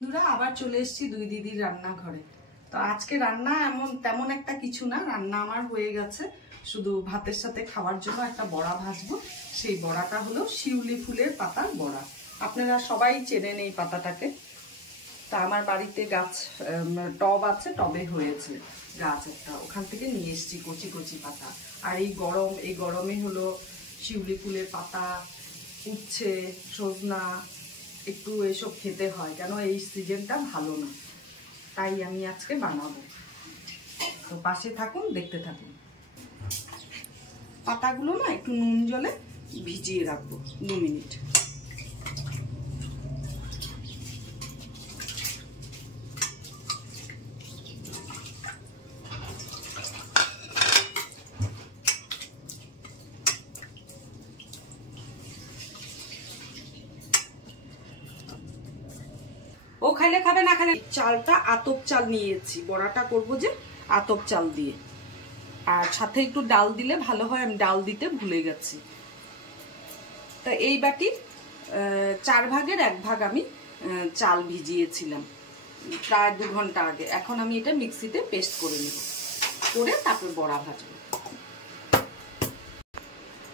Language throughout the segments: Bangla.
বন্ধুরা আবার চলে এসেছি দুই দিদির রান্নাঘরে। তো আজকে রান্না এমন তেমন একটা কিছু না, রান্না আমার হয়ে গেছে। শুধু ভাতের সাথে খাওয়ার জন্য একটা বড়া ভাজবো। সেই বড়াটা হলো শিউলি ফুলের পাতার বড়া। আপনারা সবাই চেনেন এই পাতাটাকে। তা আমার বাড়িতে গাছ টব আছে, টবে হয়েছে গাছ একটা, ওখান থেকে নিয়ে এসেছি কচি কচি পাতা। আর এই গরমে হলো শিউলি ফুলের পাতা, উচ্ছে, সজনা একটু এসব খেতে হয়, কেন এই সিজনটা ভালো না, তাই আমি আজকে বানাবো। তো পাশে থাকুন, দেখতে থাকুন। পাতাগুলো না একটু নুন জলে ভিজিয়ে রাখবো 2 মিনিট। ও খাইলে খাবে, না খাইলে। চালটা আতপ চাল নিয়েছি, বড়াটা করবো যে আতপ চাল দিয়ে। আর সাথে একটু ডাল দিলে ভালো হয়, আমি ডাল দিতে ভুলে গেছি। তা এই বাটি 4 ভাগের 1 ভাগ আমি চাল ভিজিয়েছিলাম প্রায় 2 ঘন্টা আগে। এখন আমি এটা মিক্সিতে পেস্ট করে নেব, করে তারপর বড়া ভাজবো।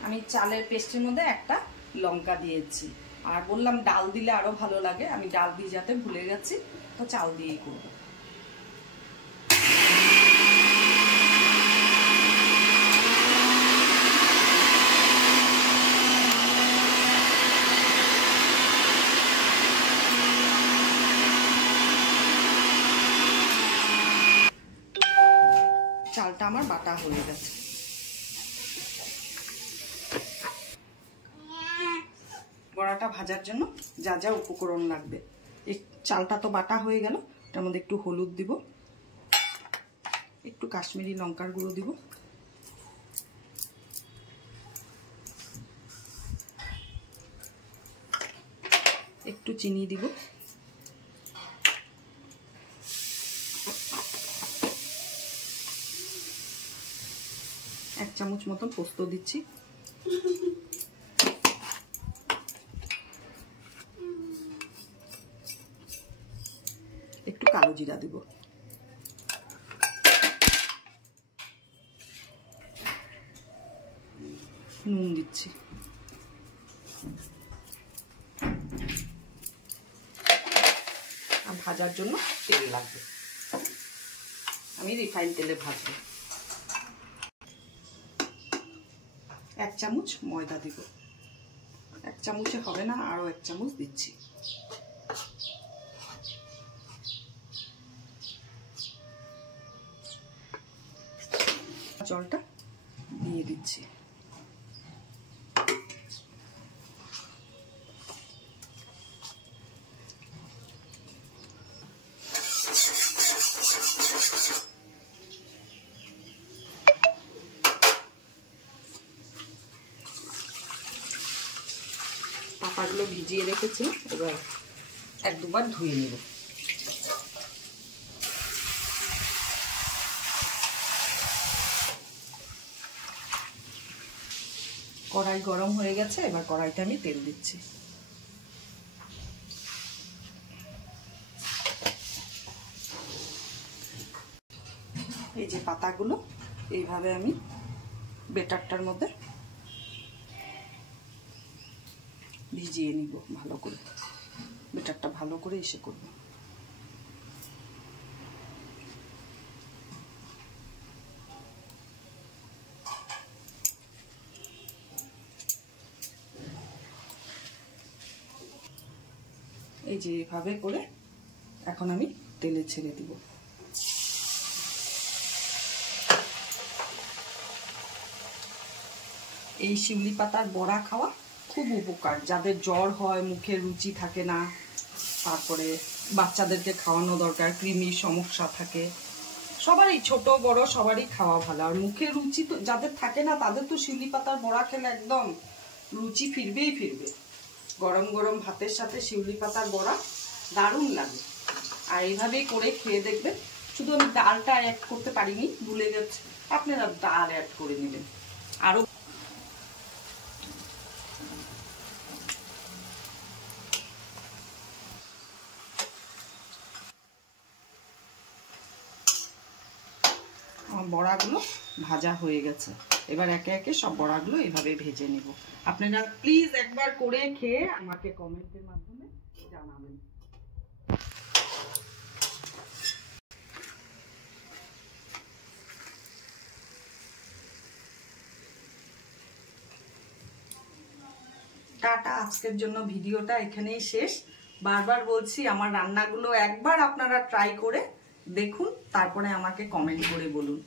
আমি চালের পেস্টের মধ্যে একটা লঙ্কা দিয়েছি, আর বললাম ডাল দিলে আরো ভালো লাগে, আমি ডাল ভিজাতে ভুলে গেছি, তো চাল দিয়েই করবো। চালটা আমার বাটা হয়ে গেছে। বড়াটা ভাজার জন্য যা যা উপকরণ লাগবে, এই চালটা তো বাটা হয়ে গেল, তার মধ্যে একটু হলুদ দিব, একটু কাশ্মীরি লঙ্কার গুঁড়ো দিব, একটু চিনি দিব, 1 চামচ মতন পোস্ত দিচ্ছি, একটু কালো জিরা দিব, নুন দিচ্ছি, আর ভাজার জন্য তেল লাগবে, আমি রিফাইন তেলে ভাজবো। 1 চামচ ময়দা দিব, 1 চামচে হবে না, আরো 1 চামচ দিচ্ছি। জলটা দিয়ে দিচ্ছি। পাতাগুলো ভিজিয়ে রেখেছি, এবার 1-2 বার ধুয়ে নেব। কড়াই গরম হয়ে গেছে, এবার কড়াইতে আমি তেল দিচ্ছি। এই যে পাতাগুলো এইভাবে আমি বেটারটার মধ্যে ভিজিয়ে নিব ভালো করে, বেটারটা ভালো করে এসে করব। এই যে এভাবে করে এখন আমি তেলে ছেড়ে দিব। এই শিউলি পাতার বড়া খাওয়া খুব উপকার, যাদের জ্বর হয়, মুখে রুচি থাকে না, তারপরে বাচ্চাদেরকে খাওয়ানো দরকার, কৃমির সমস্যা থাকে, সবারই ছোট বড় সবারই খাওয়া ভালো। আর মুখে রুচি তো যাদের থাকে না, তাদের তো শিউলি পাতার বড়া খেলে একদম রুচি ফিরবেই ফিরবে। গরম গরম ভাতের সাথে শিউলি পাতার বড়া দারুণ লাগে। আর এইভাবেই করে খেয়ে দেখবেন। শুধু আমি ডালটা অ্যাড করতে পারিনি, ভুলে গেছি, আপনারা ডাল অ্যাড করে নেবেন। আরো আমার বড়াগুলো ভাজা হয়ে গেছে। এবার একে একে সব বড়াগুলো এইভাবে ভেজে নিব। আপনারা প্লিজ একবার করে খেয়ে আমাকে কমেন্টের মাধ্যমে জানাবেন। টাটা, আজকের জন্য ভিডিওটা এখানেই শেষ। বারবার বলছি, আমার রান্নাগুলো একবার আপনারা ট্রাই করে দেখুন, তারপরে আমাকে কমেন্ট করে বলুন।